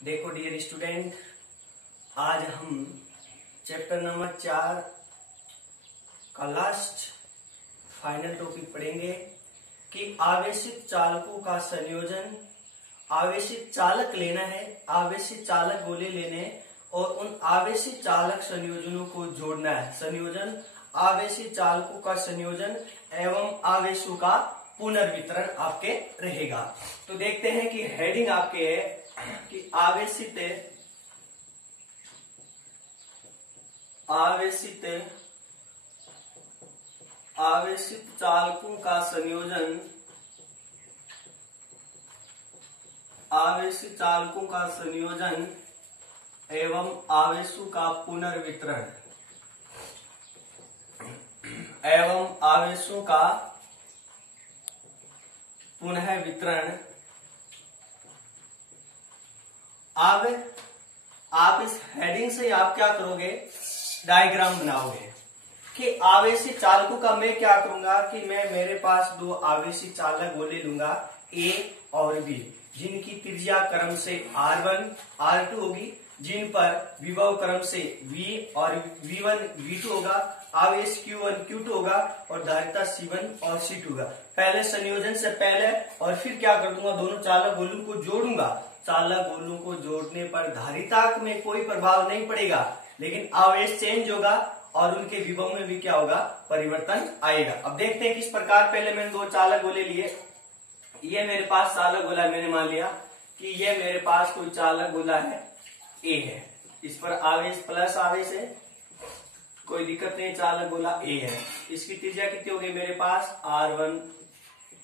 देखो dear student, आज हम चैप्टर नंबर 4 का लास्ट फाइनल टॉपिक पढ़ेंगे कि आवेशित चालकों का संयोजन। आवेशित चालक लेना है, आवेशित चालक गोले लेने हैं और उन आवेशित चालक संयोजनों को जोड़ना है। संयोजन, आवेशित चालकों का संयोजन एवं आवेशों का पुनर्वितरण आपके रहेगा। तो देखते हैं कि हेडिंग आपके है कि आवेशित चालकों का संयोजन, आवेशित चालकों का संयोजन एवं आवेशों का पुनर्वितरण, एवं आवेशों का पुनः वितरण। आप इस हेडिंग से आप क्या करोगे, डायग्राम बनाओगे कि आवेशित चालकों का मैं क्या करूंगा कि मेरे पास दो आवेशित चालक गोले लूंगा ए और बी, जिनकी त्रिज्या क्रम से R1 R2 होगी, जिन पर विभव क्रम से V और V1 V2 होगा, आवेश Q1 Q2 होगा और धारिता C1 और C2 होगा। पहले संयोजन से पहले और फिर क्या कर दूंगा, दोनों चालक गोलों को जोड़ूंगा। चालक गोलों को जोड़ने पर धारिता में कोई प्रभाव नहीं पड़ेगा, लेकिन आवेश चेंज होगा और उनके विभव में भी क्या होगा, परिवर्तन आएगा। अब देखते हैं किस प्रकार। पहले मैंने दो चालक गोले लिए। ये मेरे पास चालक गोला, मैंने मान लिया कि ये मेरे पास कोई चालक गोला है, ए है, इस पर आवेश प्लस आवेश है, कोई दिक्कत नहीं, चालक गोला ए है। इसकी त्रिज्या कितनी हो गई मेरे पास R1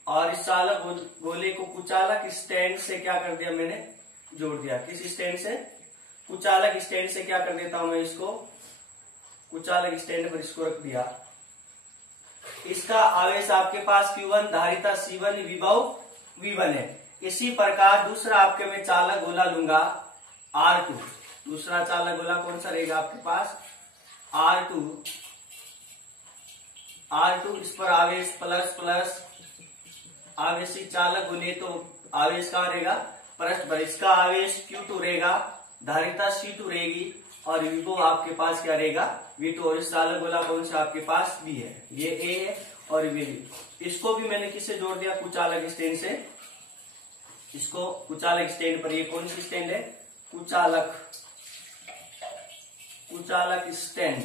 और इस चालक गोले को कुचालक स्टैंड से क्या कर दिया, मैंने जोड़ दिया। किस स्टैंड से, कुचालक स्टैंड से क्या कर देता हूं मैं, इसको कुचालक स्टैंड पर इसको रख दिया। इसका आवेश आपके पास Q1, धारिता C1, विभव V1 है। इसी प्रकार दूसरा आपके मैं चालक गोला लूंगा R2। दूसरा चालक गोला कौन सा रहेगा आपके पास, R2। इस पर आवेश प्लस प्लस, आवेशित चालक गोले तो आवेश कहां रहेगा, पृष्ठ पर। इसका आवेश Q2 रहेगा, धारिता C2 रहेगी और विभव आपके पास क्या रहेगा, V2। और इस चालक गोला कौन सा आपके पास B है, ये A है और ये B। इसको भी मैंने किससे जोड़ दिया, कुचालक स्टैंड से। इसको कुचालक स्टैंड पर, ये कौन सी स्टैंड है, कुचालक स्टैंड,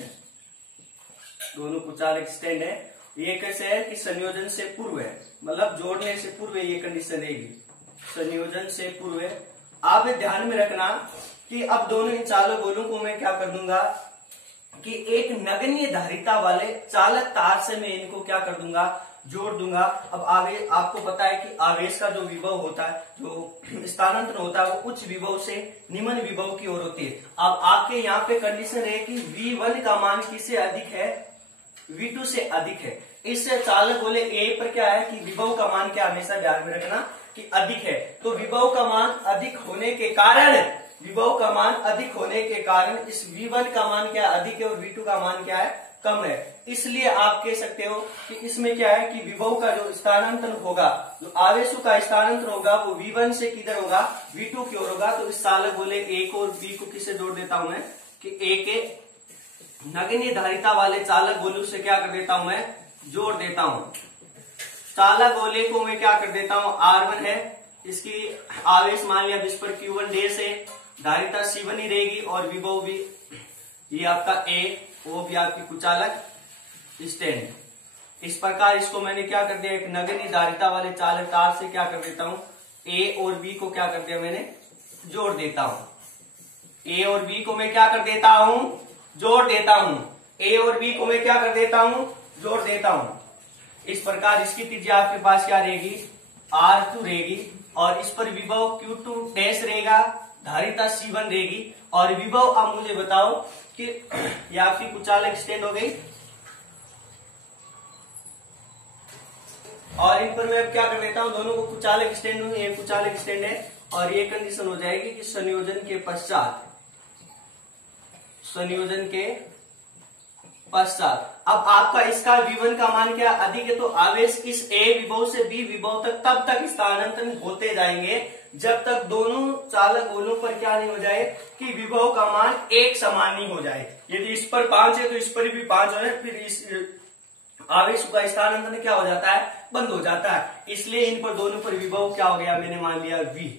दोनों कुचालक स्टैंड है। ये कैसे है कि संयोजन से पूर्व है, मतलब जोड़ने से पूर्व ये कंडीशन रहेगी, संयोजन से पूर्व है। आप ध्यान में रखना कि अब दोनों इन चालक गोलों को मैं क्या कर दूंगा कि एक नगण्य धारिता वाले चालक तार से मैं इनको क्या कर दूंगा, जोड़ दूंगा। अब आवेश, आपको पता है कि आवेश का जो विभव होता है, जो स्थानांतरण होता है, वो उच्च विभव से निम्न विभव की ओर होती है। अब आपके यहाँ पे कंडीशन है कि V1 का मान किससे अधिक है, V2 से अधिक है। इस चालक गोले A पर क्या है कि विभव का मान क्या, हमेशा ध्यान में रखना कि अधिक है। तो विभव का मान अधिक होने के कारण, विभव का मान अधिक होने के कारण इस V1 का मान क्या अधिक है और V2 का मान क्या है, कम है। इसलिए आप कह सकते हो कि इसमें क्या है कि विभव का जो स्थानांतरण होगा, जो आवेशों का स्थानांतरण होगा, वो V1 से किधर होगा, V2 की ओर होगा। तो इस चालक गोले A को और B को किससे जोड़ देता हूं मैं कि A के नगण्य धारिता वाले चालक गोलों से क्या कर देता हूं मैं, जोड़ देता हूं। चालक गोले को मैं क्या कर देता हूं, R1 है, इसकी आवेश मान लिया जिस पर Q1 डे से, धारिता C1 ही रहेगी और विभव भी ये आपका A, वो भी आपकी कुचालक स्टैंड। इस प्रकार इसको मैंने क्या कर दिया, एक नगण्य धारिता वाले चालक तार से क्या कर देता हूं, A और B को क्या कर दिया मैंने, जोड़ देता हूं। A और B को मैं क्या कर देता हूं, जोड़ देता हूं। A और B को मैं क्या कर देता हूं, जोड़ देता हूं। इस प्रकार इसकी त्रिज्या आपके पास क्या रहेगी, R2 रहेगी और इस पर विभव Q2 डैश रहेगा, धारिता C1 रहेगी और विभव। अब मुझे बताओ कि ये आपकी कुचालक स्टैंड हो गई और इन पर मैं अब क्या कर देता हूं, दोनों को कुचालक स्टैंड हूं, ये कुचालक स्टैंड है और ये कंडीशन हो जाएगी कि संयोजन के पश्चात, संयोजन के पश्चात अब आपका इसका V1 का मान क्या अधिक है, तो आवेश इस A विभव से B विभव तक तब तक स्थानांतरण होते जाएंगे जब तक दोनों चालक गोलों पर क्या नहीं हो जाए कि विभव का मान एक समान नहीं हो जाए। यदि इस पर 5 है तो इस पर भी 5 हो जाए, फिर इस आवेश का स्थानांतरण क्या हो जाता है, बंद हो जाता है। इसलिए इन पर दोनों पर विभव क्या हो गया, मैंने मान लिया v,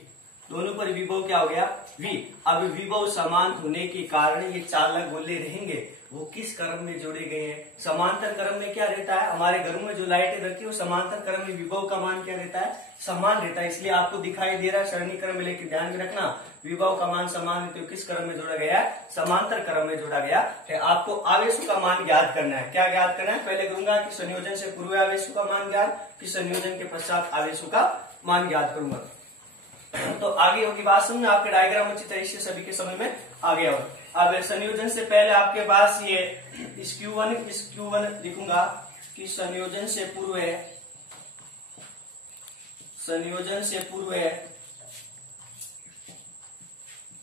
दोनों पर विभव क्या हो गया v। अब विभव समान होने के कारण ये चालक गोले रहेंगे वो किस क्रम में जोड़े गए हैं, समांतर क्रम में क्या रहता है। हमारे घरों में जो लाइटें रहती है वो समांतर क्रम में विभव का मान क्या रहता है, समान रहता है। इसलिए आपको दिखाई दे रहा है सरणी क्रम में, लेकिन ध्यान में रखना विभव का मान समान रहते हो किस क्रम में जोड़ा गया है, समांतर क्रम में जोड़ा गया है। आपको आवेशों का मान ज्ञात करना है। क्या ज्ञात करना है, पहले करूंगा कि संयोजन से पूर्व आवेशों का मान ज्ञात, फिर संयोजन के पश्चात आवेशों का मान ज्ञात करूंगा। तो आगे होगी बात समझ, आपके डायग्राम अच्छी तरह से सभी के समझ में आ गया हो। अब संयोजन से पहले आपके पास ये इस Q1 लिखूंगा कि संयोजन से पूर्व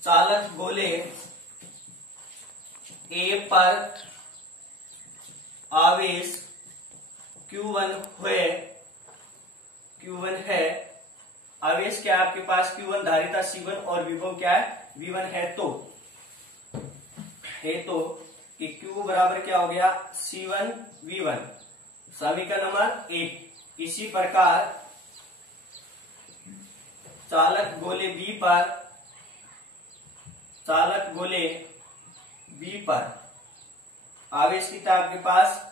चालक गोले A पर आवेश Q1 है। आवेश क्या है आपके पास Q1, धारिता C1 और विभव क्या है V1 है। तो कि Q बराबर क्या हो गया C1 V1, समीकरण नंबर 1। इसी प्रकार चालक गोले B पर आवेश कितना आपके पास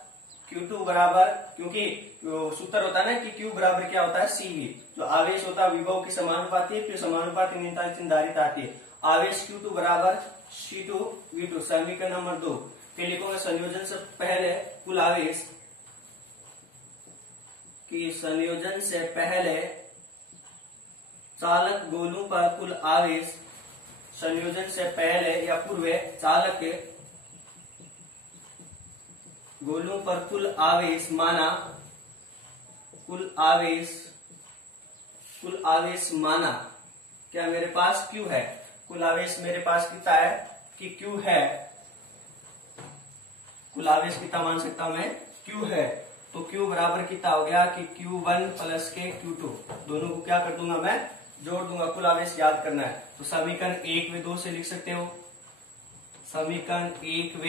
Q2 बराबर, क्योंकि सूत्र होता है ना कि Q बराबर क्या होता है CV, जो आवेश होता है विभव की समानुपाती, फिर समानुपाती नियतांक धारिता आती है। आवेश Q2 बराबर C2 V2, समीकरण नंबर 2। फिर लिखूंगा संयोजन से पहले कुल आवेश, कि संयोजन से पहले चालक गोलों पर कुल आवेश, संयोजन से पहले या पूर्व चालक गोलों पर कुल आवेश माना, कुल आवेश माना क्या मेरे पास Q है, कुल आवेश मेरे पास कितना है कि Q है, कुल आवेश कितना मान सकता हूं मैं, Q है। तो Q बराबर कितना हो गया कि Q1 प्लस के Q2, दोनों को क्या कर दूंगा मैं, जोड़ दूंगा। कुल आवेश याद करना है तो समीकरण 1 व 2 से लिख सकते हो, समीकरण 1 व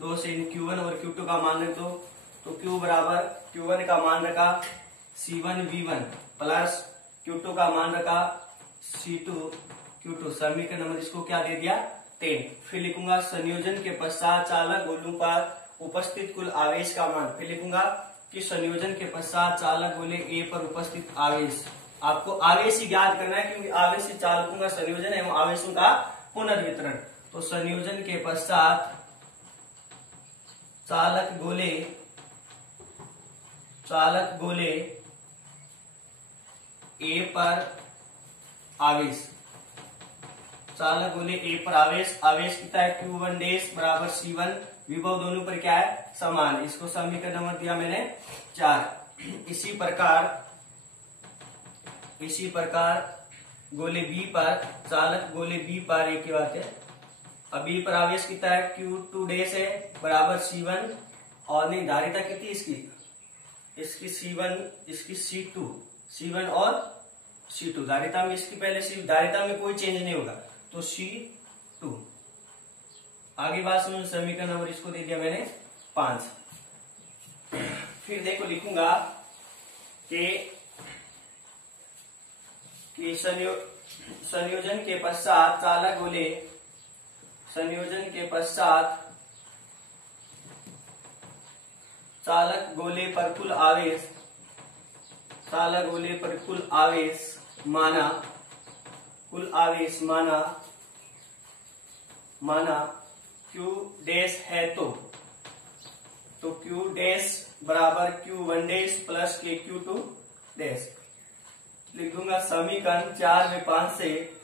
2 से इन Q1 और Q2 का मान रख दो। तो Q बराबर Q1 का मान रखा C1 V1 प्लस Q2 का मान रखा C2 Q2, समीकरण नंबर इसको क्या दे दिया 10। फिर लिखूंगा संयोजन के पश्चात चालक गोलों पर उपस्थित कुल आवेश का मान। फिर लिखूंगा कि संयोजन के पश्चात चालक गोले A पर उपस्थित आवेश, आपको आवेश ही ज्ञात करना है क्योंकि आवेश ही चालकों का संयोजन एवं आवेशों का पुनर्वितरण। तो संयोजन के पश्चात चालक गोले A पर आवेश, चालक गोले A पर आवेश कितना है Q1 डैश बराबर C1, विभव दोनों पर क्या है समान। इसको समीकरण नंबर दिया मैंने 4। इसी प्रकार गोले B पर, चालक गोले B पर एक ही बात है, अब B पर आवेश कितना है Q2 डैश है बराबर C1, और नहीं धारिता कितनी इसकी C1, इसकी C1 और C2, धारिता में इसकी पहले धारिता में कोई चेंज नहीं होगा तो C2। आगे बात समझो, समीकरण नंबर इसको दे दिया मैंने 5। फिर देखो लिखूंगा कि संयोजन के पश्चात चालक गोले, संयोजन के पश्चात चालक गोले पर कुल आवेश, चालक गोले पर कुल आवेश माना Q डैश है तो Q डैश बराबर Q1 डैश प्लस के Q2 डैश। लिख दूंगा समीकरण 4 व 5 से,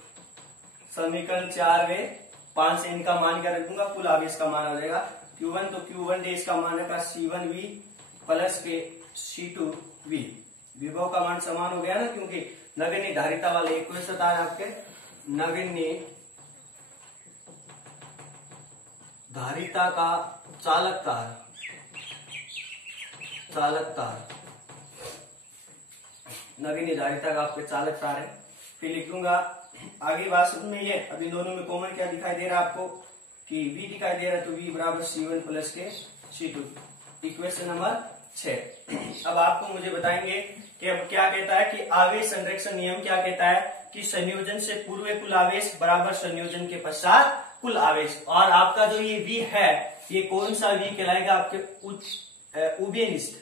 समीकरण 4 व 5 से इनका मान क्या रख दूंगा, कुल आवेश का मान आ जाएगा Q1, तो Q1 डैश का मान रखा C1V प्लस के C2V। विभव का मान समान हो गया ना, क्योंकि नगण्य धारिता वाले एक क्वेश्चन आता है आपके, नगण्य धारिता का चालक तार, नगण्य धारिता का आपके चालक तार है। फिर लिख दूंगा आगे बात समझ में ये। अभी दोनों में कॉमन क्या दिखाई दे रहा है आपको कि v दिखाई दे रहा है, तो v बराबर C1 प्लस के C2, इक्वेशन नंबर 6। अब आपको मुझे बताएंगे कि अब क्या कहता है कि आवेश संरक्षण नियम क्या कहता है कि संयोजन से पूर्व कुल आवेश बराबर संयोजन के पश्चात कुल आवेश। और आपका जो ये v है ये कौन सा v कहलाएगा, आपके उभयनिष्ठ।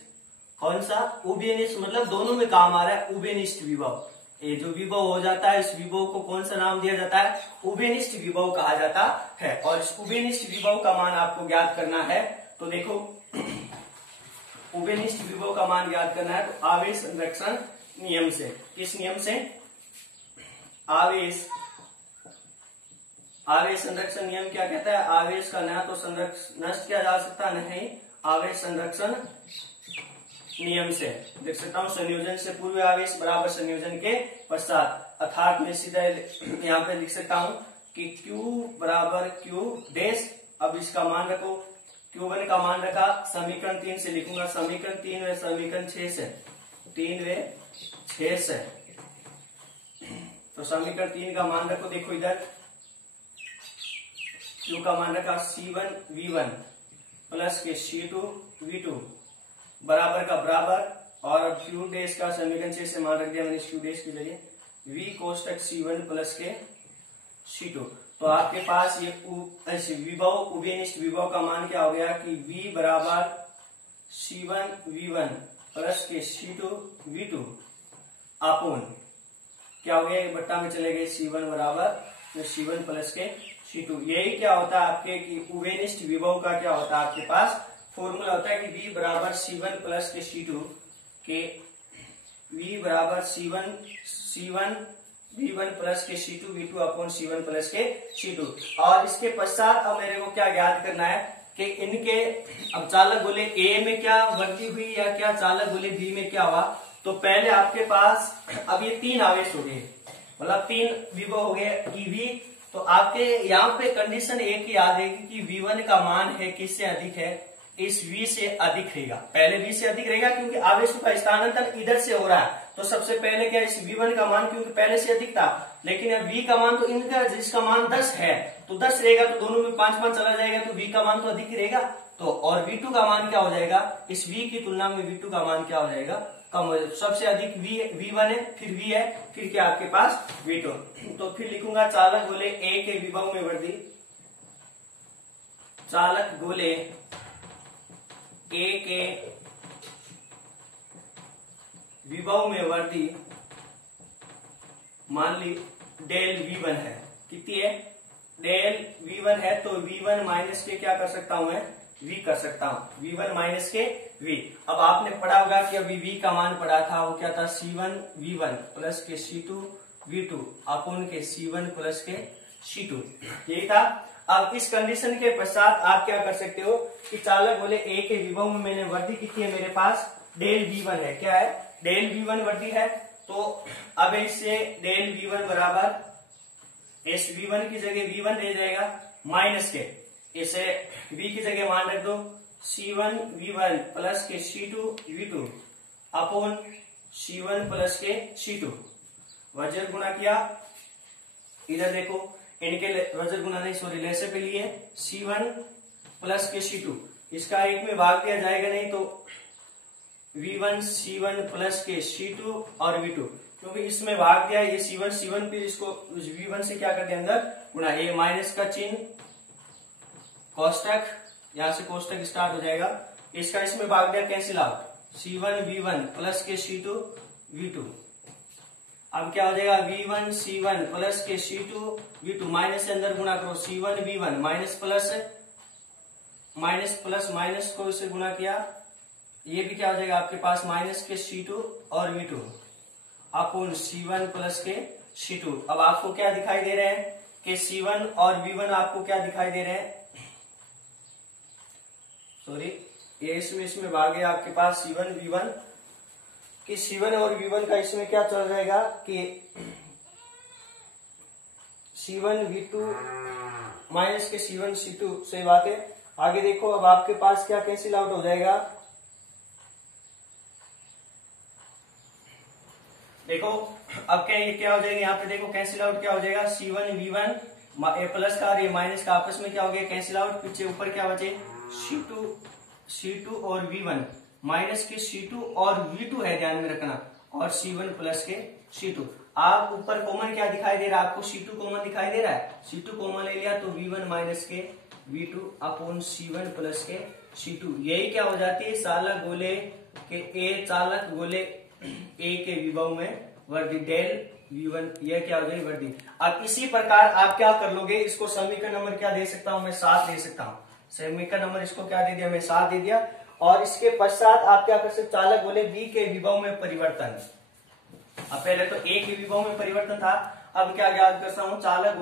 कौन सा? उभयनिष्ठ, मतलब दोनों में काम आ रहा है उभयनिष्ठ विभव। ये जो विभव हो जाता है इस विभव को कौन सा नाम दिया जाता है? उभयनिष्ठ विभव कहा जाता है। और इस उभयनिष्ठ विभव का मान आपको ज्ञात करना है। तो देखो उभयनिष्ठ विभव का मान ज्ञात करना है तो आवेश संरक्षण नियम से। किस नियम से? आवेश संरक्षण नियम क्या कहता है? आवेश का न तो नष्ट किया जा सकता नहीं, आवेश संरक्षण नियम से। देख सकता हूं संयोजन से पूर्व आवेश बराबर संयोजन के पश्चात, अर्थात मैं सीधा यहाँ पे लिख सकता हूं कि Q बराबर Q डैश। अब इसका मान रखो, Q1 का मान रखा समीकरण 3 से लिखूंगा, समीकरण 3 व समीकरण 6 से, 3 व 6 से। तो समीकरण 3 का मान रखो, देखो इधर Q का मान रखा C1 V1 प्लस के C2 V2 बराबर का बराबर, और अब Q डैश का समीकरण 6 से मान रख दिया मैंने Q डैश की जगह V कोष्टक C1 प्लस के C2। तो आपके पास ये विभव उभयनिष्ठ विभव का मान क्या हो गया कि V बराबर C1 V1 प्लस के C2 V2 अपूर्ण क्या हो गया, ये बट्टा में चले गए C1 बराबर C1 प्लस के C2। यही क्या होता है आपके कि उभयनिष्ठ विभव का क्या होता है आपके पास फॉर्मूला होता है कि V बराबर C1 प्लस के C2 के V बराबर C1 V1 प्लस के C2 V2 upon C1 plus के C2। और इसके पश्चात अब मेरे को क्या ज्ञात करना है कि इनके अब चालक गोले A में क्या वृद्धि हुई या क्या चालक गोले B में क्या हुआ। तो पहले आपके पास अब ये 3 आवेश हो गए, मतलब 3 विभव हो गए EV। तो आपके यहाँ पे कंडीशन एक ही याद रहेगी कि V1 का मान है किससे अधिक है, इस V से अधिक रहेगा। पहले V से अधिक रहेगा क्योंकि आवेशों का स्थानांतरण इधर से हो रहा है। तो सबसे पहले क्या इस V1 का मान क्योंकि पहले से अधिक था, लेकिन अब V का मान तो इनका जिसका मान 10 है तो 10 रहेगा, तो दोनों में 5 चला जाएगा तो V का मान तो अधिक ही रहेगा। तो और V2 का मान क्या हो जाएगा, इस V की तुलना में V2 का मान क्या हो जाएगा, कम हो जाएगा। सबसे अधिक V1 है, फिर V है, फिर क्या आपके पास V2। तो फिर लिखूंगा चालक गोले A के विभव में वृद्धि, चालक गोले A के विभव में वृद्धि मान ली डेल V1 है। कितनी है? डेल V1 है, तो V1 माइनस के क्या कर सकता हूं मैं, V कर सकता हूं, V1 माइनस के V। अब आपने पढ़ा होगा कि अभी V का मान पढ़ा था वो क्या था, C1 V1 प्लस के C2 V2 अपोन के C1 प्लस के C2, यही था। अब इस कंडीशन के पश्चात आप क्या कर सकते हो कि चालक बोले A के विभव में मैंने वृद्धि कितनी है, मेरे पास डेल V1 है। क्या है? डेल V1 वृद्धि है। तो अब इससे डेल V1 बराबर इस V1 की जगह V1 रह जाएगा माइनस के, इसे V की जगह मान रख दो C1 V1 प्लस के C2 V2 upon C1 plus के C2। वज्र गुणा किया, इधर देखो इनके वज्र गुणा नहीं सॉरी लैसे पे लिए C1 प्लस के C2, इसका एक में भाग दिया जाएगा नहीं तो V1 C1 प्लस के C2 और V2, क्योंकि इसमें भाग दिया ये C1 फिर इसको V1 से क्या कर दिया अंदर गुणा, ये माइनस का चिन्ह कोष्टक, यहां से कोष्टक स्टार्ट हो जाएगा, इसका इसमें भाग दिया cancel out C1 V1 plus के C2 V2। अब क्या हो जाएगा V1 C1 प्लस के C2 V2 माइनस से अंदर गुणा करो C1 V1 minus plus minus को इसे गुणा किया, ये भी क्या हो जाएगा आपके पास माइनस के C2 और V2 अपूर्ण C1 प्लस के C2। अब आपको क्या दिखाई दे रहे हैं कि C1 और V1 आपको क्या दिखाई दे रहे हैं, सॉरी ये इसमें भाग है आपके पास C1 V1 कि C1 और V1 का इसमें क्या चल जाएगा कि C1 V2 माइनस के C1 C2 से बात है। आगे देखो अब आपके पास क्या कैंसिल आउट हो जाएगा, देखो अब क्या ये क्या हो जाएगा, यहाँ पे देखो कैंसिल आउट क्या हो जाएगा, C1 V1 प्लस का और ये माइनस का आपस में क्या हो गया कैंसिल आउट, पीछे ऊपर क्या बचे C2 और V1 माइनस के C2 और V2 है ध्यान में रखना, और C1 प्लस के C2। आप ऊपर कॉमन क्या दिखाई दे रहा है आपको, C2 कॉमन दिखाई दे रहा है, C2 कॉमन ले लिया तो V1 माइनस के V2 अपॉन C1 प्लस के C2। यही क्या हो जाती है चालक गोले ए के विभव में वर्दी डेल V1, यह क्या हो जाएगी वर्दी। अब इसी प्रकार आप क्या कर लोगे, इसको समीकरण नंबर क्या दे सकता हूं मैं 7 दे सकता हूं, समीकरण नंबर इसको क्या दे दिया मैं 7 दे दिया। और इसके पश्चात आप क्या कर सकते, चालक गोले बी के विभव में परिवर्तन। अब पहले तो ए के विभव में परिवर्तन था, अब क्या याद करता हूं, चालक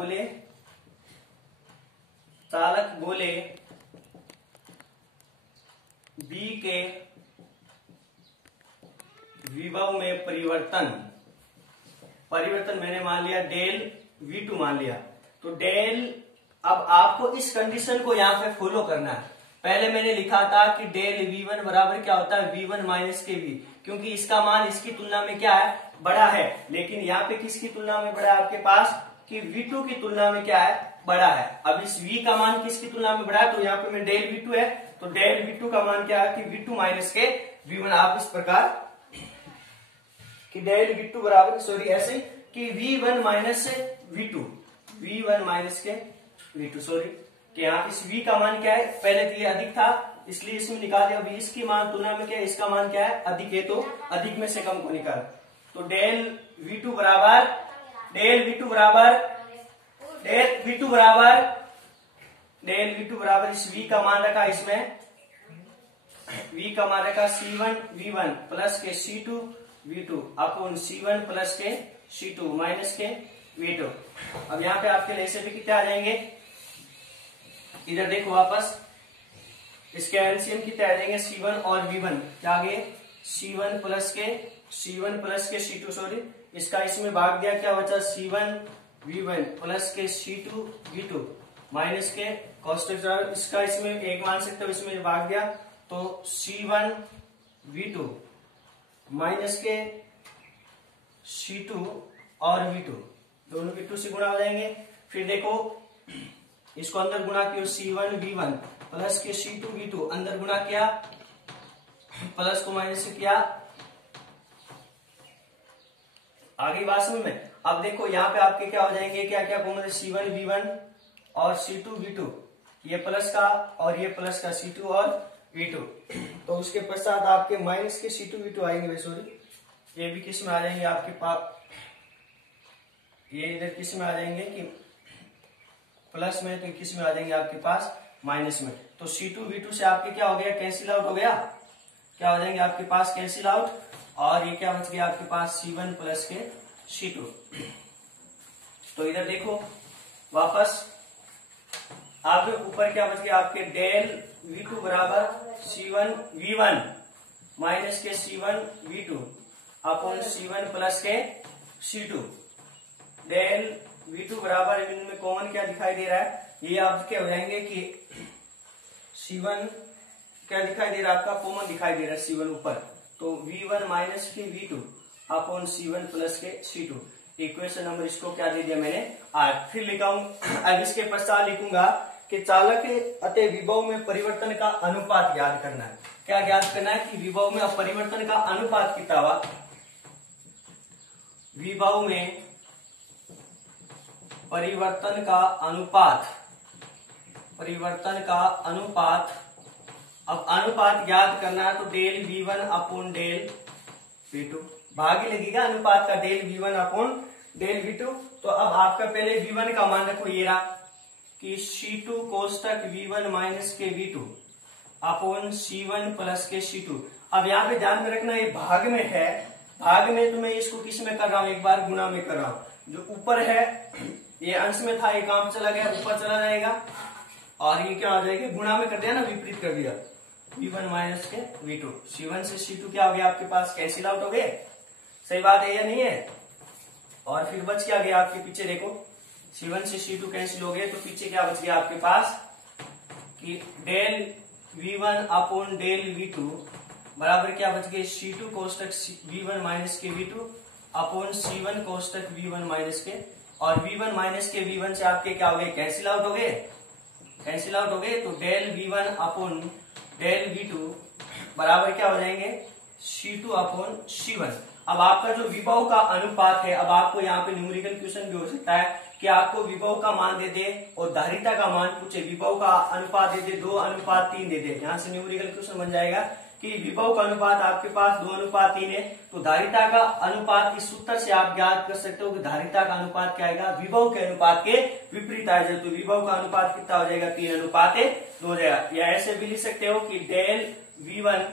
गोले बी के विभव में परिवर्तन मैंने मान लिया डेल V2 मान लिया, तो डेल, अब आपको इस कंडीशन को यहाँ पे फॉलो करना है। पहले मैंने लिखा था कि डेल V1 बराबर क्या होता है V1 माइनस के V, क्योंकि इसका मान इसकी तुलना में क्या है बड़ा है, लेकिन यहाँ पे किसकी तुलना में बड़ा है आपके पास कि V2 की तुलना में क्या है बड़ा है। अब इस V का मान किसकी तुलना में बड़ा है, तो यहाँ पे में डेल V2 है, तो डेल V2 का मान क्या है कि V2 माइनस के V1। आप इस प्रकार कि डेल V2 बराबर ऐसे कि V1 माइनस से V1 माइनस के V2 कि यहाँ इस V का मान क्या है, पहले तो ये अधिक था इसलिए इसमें निकाल दिया, अभी इसकी मान तुलना में क्या है, इसका मान क्या है अधिक है, तो अधिक में से कम को निकाल, तो डेल V2 बराबर इस V का मान रखा, इसमें V का मान रखा C1 V1 प्लस के C2 V2 upon C1 plus के C2 माइनस के V2। अब यहाँ पे आपके लिए से भी कितने आ जाएंगे, इधर देखो वापस इसके एलसीएम कितने आ जाएंगे, C1 और V1 क्या आ गए C1 प्लस के C2 इसका इसमें भाग दिया, क्या बचा C1 V1 प्लस के C2 V2 माइनस के कॉस्टेक, इसका इसमें एक मान सकते हो, इसमें भाग दिया तो C1 V2 माइनस के C2 और V2 दोनों के 2 से गुणा हो जाएंगे। फिर देखो इसको अंदर गुणा किया C1 V1 प्लस के C2 V2 अंदर गुणा किया, प्लस को माइनस से किया, आगे बात समझ में। अब देखो यहाँ पे आपके क्या हो जाएंगे, क्या क्या कॉमन है C1 V1 और C2 V2, ये प्लस का और ये प्लस का C2 और V2, तो उसके पश्चात आपके माइनस के C2 V2 आएंगे, ये भी किस में आ जाएंगे आपके पास, ये इधर किस में आ जाएंगे कि प्लस में, तो किस में आ जाएंगे आपके पास माइनस में, तो C2 V2 से आपके क्या हो गया कैंसिल आउट हो गया, क्या हो जाएंगे आपके पास कैंसिल आउट, और ये क्या बच गया आपके पास C1 प्लस के C2। तो इधर देखो वापस आप ऊपर क्या बच गया आपके डेल V2 बराबर C1 V1 माइनस के C1 V2 upon C1 plus के C2, डेल V2 बराबर इनमें कॉमन क्या दिखाई दे रहा है, ये आप क्या हो जाएंगे कि C1 क्या दिखाई दे रहा है आपका कॉमन दिखाई दे रहा है C1 ऊपर, तो V1 माइनस के V2 अपॉन C1 प्लस के C2। इक्वेशन नंबर इसको क्या दे दिया मैंने 8। फिर लिखाऊंगा, अब इसके पश्चात लिखूंगा कि चालक अतः विभव में परिवर्तन का अनुपात याद करना है। क्या याद करना है कि विभव में परिवर्तन का अनुपात कितना हुआ, विभव में परिवर्तन का अनुपात, अब अनुपात याद करना है तो del V1 upon del V2, भाग ही लगेगा अनुपात का del V1 upon del V2। तो अब आपका पहले V1 का मान रखो, ये रहा कि C2 कोष्टक V1 माइनस के V2 अपॉन C1 प्लस के C2। अब यहाँ पे ध्यान में रखना ये भाग में है, भाग में तो मैं इसको किस में कर रहा हूँ, एक बार गुणा में कर रहा हूँ, जो ऊपर है ये अंश में था, ये काम चला गया ऊपर चला जाएगा, और ये क्या आ जाएगा गुणा में कर दिया ना, विपरीत कर दिया V1 माइनस के V2, C1 से C2 क्या हो गया आपके पास कैंसिल आउट हो गए, सही बात है या नहीं है। और फिर बच क्या गया आपके पीछे देखो, C1 से C2 कैंसिल हो गए, तो पीछे क्या बच गया आपके पास कि del V1 upon del V2 बराबर क्या बच गए C2 कोष्टक V1 माइनस के V2 upon C1 कोष्टक V1 minus के, और V1 माइनस के V1 से आपके क्या हो गए, कैंसिल आउट हो गए, कैंसिल आउट हो गए। तो del V1 upon del V2 बराबर क्या हो जाएंगे, C2 अपॉन C1। अब आपका जो विभव का अनुपात है, अब आपको यहाँ पे न्यूमेरिकल क्वेश्चन भी हो सकता है कि आपको विभव का मान दे दे और धारिता का मान पूछे, विभव का अनुपात दे दे 2:3 दे दे। यहाँ से न्यूमेरिकल क्वेश्चन बन जाएगा कि विभव का अनुपात आपके पास 2:3 है, तो धारिता का अनुपात इस सूत्र से आप ज्ञात कर सकते हो कि धारिता का अनुपात क्या आएगा, विभव के अनुपात के विपरीत आ जाए। तो विभव का अनुपात कितना हो जाएगा, 3:2 हो जाएगा। या ऐसे भी लिख सकते हो कि डेल V1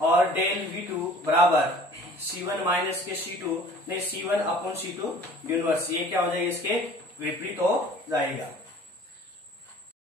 और डेल V2 बराबर C1 माइनस के C2 ने C1 अपॉन C2 यूनिवर्स, ये क्या हो जाएगा, इसके विपरीत हो जाएगा।